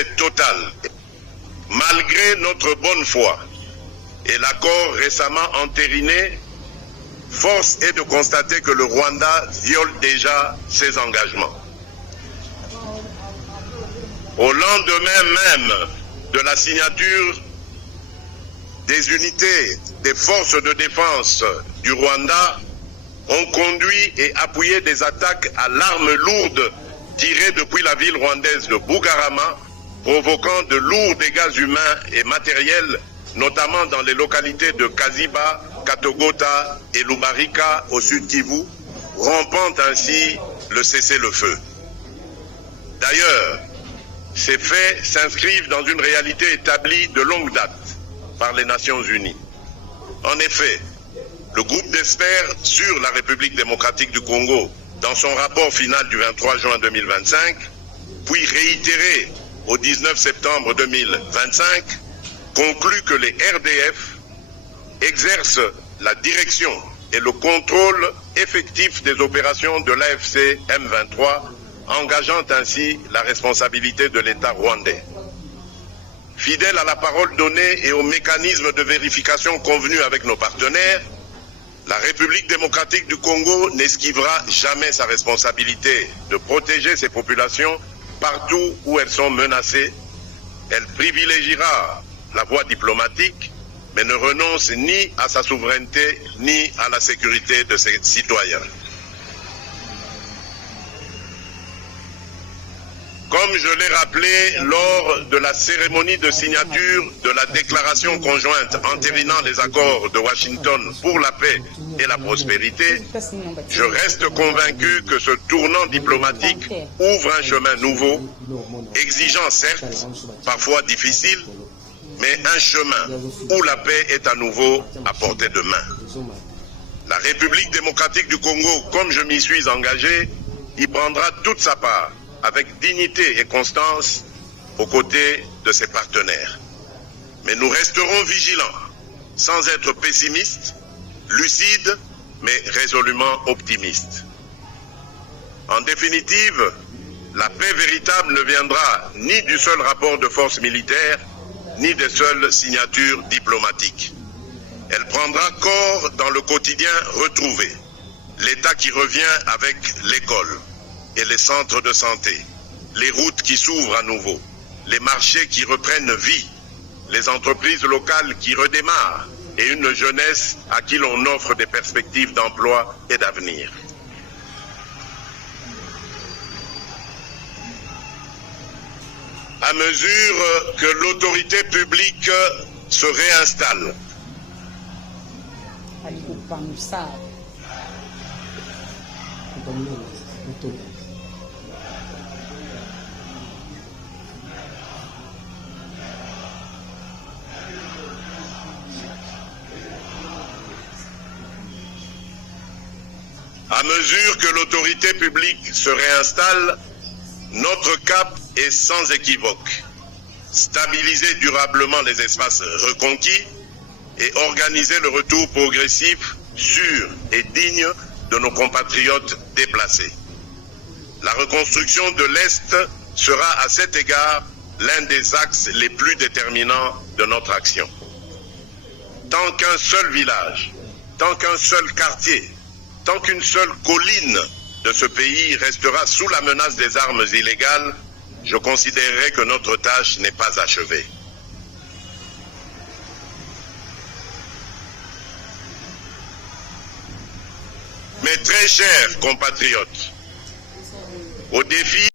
succès total. Malgré notre bonne foi et l'accord récemment entériné, force est de constater que le Rwanda viole déjà ses engagements. Au lendemain même de la signature des unités des forces de défense du Rwanda, ont conduit et appuyé des attaques à l'arme lourde tirées depuis la ville rwandaise de Bugarama, provoquant de lourds dégâts humains et matériels, notamment dans les localités de Kaziba, Katogota et Lubarika au sud Kivu, rompant ainsi le cessez-le-feu. D'ailleurs, ces faits s'inscrivent dans une réalité établie de longue date par les Nations Unies. En effet, le groupe d'experts sur la République démocratique du Congo, dans son rapport final du 23 juin 2025, puis réitéré au 19 septembre 2025, conclut que les RDF exercent la direction et le contrôle effectif des opérations de l'AFC M23, engageant ainsi la responsabilité de l'État rwandais. Fidèle à la parole donnée et aux mécanismes de vérification convenus avec nos partenaires, la République démocratique du Congo n'esquivera jamais sa responsabilité de protéger ses populations partout où elles sont menacées. Elle privilégiera la voie diplomatique, mais ne renonce ni à sa souveraineté ni à la sécurité de ses citoyens. Comme je l'ai rappelé lors de la cérémonie de signature de la déclaration conjointe entérinant les accords de Washington pour la paix et la prospérité, je reste convaincu que ce tournant diplomatique ouvre un chemin nouveau, exigeant certes, parfois difficile, mais un chemin où la paix est à nouveau à portée de main. La République démocratique du Congo, comme je m'y suis engagé, y prendra toute sa part, avec dignité et constance aux côtés de ses partenaires. Mais nous resterons vigilants, sans être pessimistes, lucides, mais résolument optimistes. En définitive, la paix véritable ne viendra ni du seul rapport de force militaire, ni des seules signatures diplomatiques. Elle prendra corps dans le quotidien retrouvé, l'État qui revient avec l'école et les centres de santé, les routes qui s'ouvrent à nouveau, les marchés qui reprennent vie, les entreprises locales qui redémarrent et une jeunesse à qui l'on offre des perspectives d'emploi et d'avenir. À mesure que l'autorité publique se réinstalle, notre cap est sans équivoque. Stabiliser durablement les espaces reconquis et organiser le retour progressif, sûr et digne de nos compatriotes déplacés. La reconstruction de l'Est sera à cet égard l'un des axes les plus déterminants de notre action. Tant qu'un seul village, tant qu'un seul quartier, tant qu'une seule colline de ce pays restera sous la menace des armes illégales, je considérerai que notre tâche n'est pas achevée. Mes très chers compatriotes, au défi